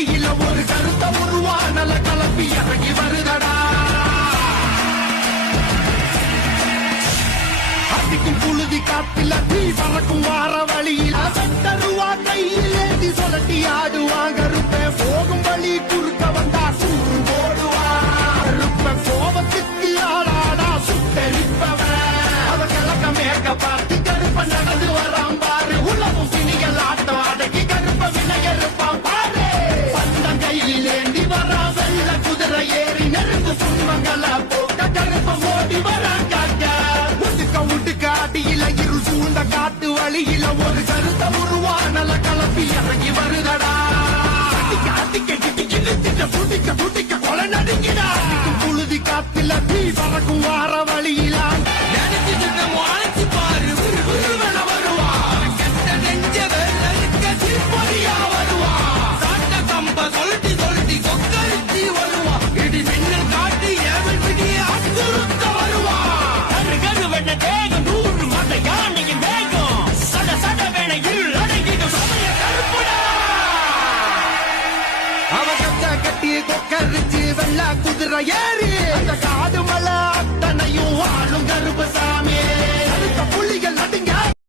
வழியில ஒரு கருத்த உருவானல கலப்பி இறங்கி வருதடா. அடிக்கும் புழுதி காத்தில தீ பறக்கும் வார வழியில வெட்டருவா கையில் ஏந்தி சொல்லட்டி ஆடுவாங்க. இருப்பேன் போகும் வழி குறுக்க வந்தா சூறு போடுவா. இருப்பேன் கோபத்துக்கு ஆளாடா சுட்டெரிப்பவன். அவ கிழக்க மேற்க பார்த்து கருப்ப நடந்து வரான் பாரு. உலகம் பிணிகள் ஆட்டம் அடக்கி கருப்ப வினையறுப்பான் பாரு. பந்தம் கையில் ஏந்தி வரா வெள்ள குதிரை ஏறி நெருங்கு துன்பங்களை போட்ட கருப்ப ஓடி வரான் காக்க. உடுக்க அடியில இருள் சூழ்ந்த காட்டு வழியில ஒரு கருத்த உருவானல கலப்பி இறங்கி வருதடா. புடிக்க கொலை நடுங்கிடா. புழுதி காத்தில தீ பறக்கும் வார வழியில அழைச்சி பாரு வருவா. கெட்ட நெஞ்ச தீப்பொறியா வருவா. சாட்ட கம்ப சொல்லிட்டு கொக்கரிச்சி வருவா. இடி மின்னல் காட்டி ஏவல் பிடிய அச்சுறுத்த வருவா. கருவெண்ண தேகம் நூறு மத யானையின் வேகம். சட வேண இருள் அடங்கிடும் சமய கருப்புடா. அவ கட்டி கொக்கரிச்சு வெள்ள குதிரை ஏறி அந்த காடு மலை அத்தனையும் ஆளும் கருப்பு சாமி. புள்ளிகள் நடுங்க